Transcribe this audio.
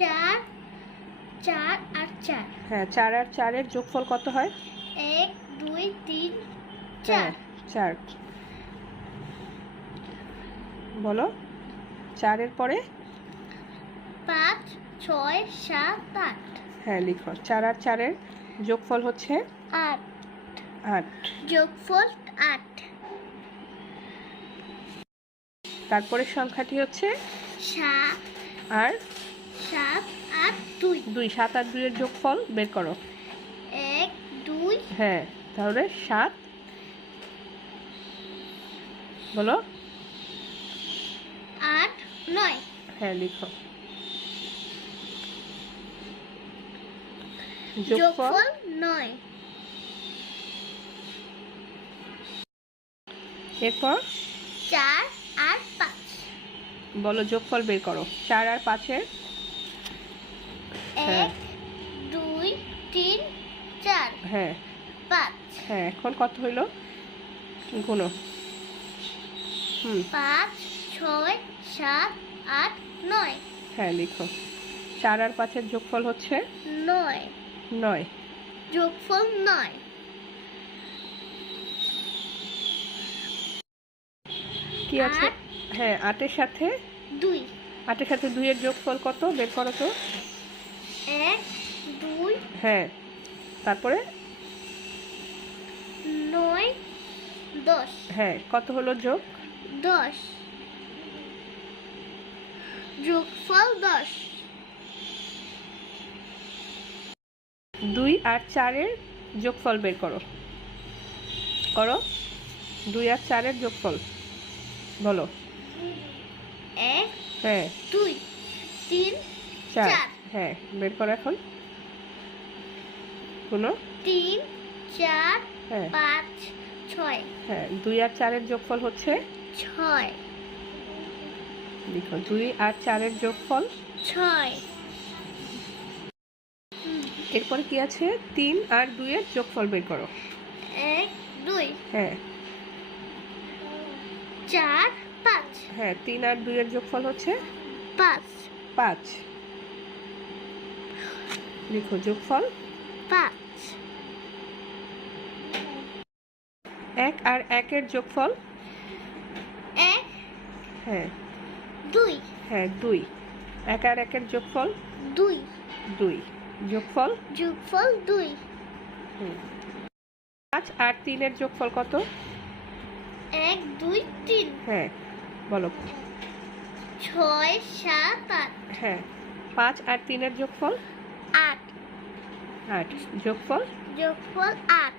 4 4 আর 4। হ্যাঁ, 4 আর 4 এর যোগফল কত হয়? 1 2 3 হ্যাঁ, 4। 4। বলো 4 এর পরে? 5 6 7 8। হ্যাঁ, লিখো 4 আর 4 এর যোগফল হচ্ছে 8। 8। যোগফল 8। তারপরের সংখ্যাটি হচ্ছে 7 আর 7 8 2। 2। 7 আর 2 এর যোগফল বের করো। 1 2। হ্যাঁ, তাহলে 7 বলো 8 9। হ্যাঁ, লিখো যোগফল 9। এরপর 4 আর 5। বলো যোগফল বের করো 4 আর 5 এর। 1 2 3 4 হ্যাঁ 5। হ্যাঁ, এখন কত হইল গুনো। 5 6 7 8 9। হ্যাঁ, লিখো 4 আর 5 এর যোগফল হচ্ছে 9। 9। যোগফল 9। কি আছে? হ্যাঁ, 8 এর সাথে 2। 8 এর সাথে 2 এর যোগফল কত বের করো তো। 1 2 হ্যাঁ, তারপরে 9 10। হ্যাঁ, কত হলো যোগ? 10। যোগফল 10। 2 আর 4 এর যোগফল বের করো। করো 2 আর 4 এর যোগফল বলো। 1 হ্যাঁ 2 3 4। 4। হ্যাঁ, বের করো এখন গুনো। 3 4 হ্যাঁ 5 6। হ্যাঁ, 2 আর 4 এর যোগফল হচ্ছে 6। লিখো 2 আর 4 এর যোগফল 6। এরপরে কি আছে? 3 আর 2 এর যোগফল বের করো। 1 2 হ্যাঁ 4 5। হ্যাঁ, 3 আর 2 এর যোগফল হচ্ছে 5 5। লিখো যোগফল 5। 1 আর 1 এর যোগফল 1 হ্যাঁ 2 হ্যাঁ 2। 1 আর 1 এর যোগফল 2। 2। যোগফল যোগফল 2। 5 আর 3 এর যোগফল কত? 1 2 3। হ্যাঁ বলো। 6 7 8। হ্যাঁ, 5 আর 3 এর যোগফল 8। 8। যোগফল যোগফল 8।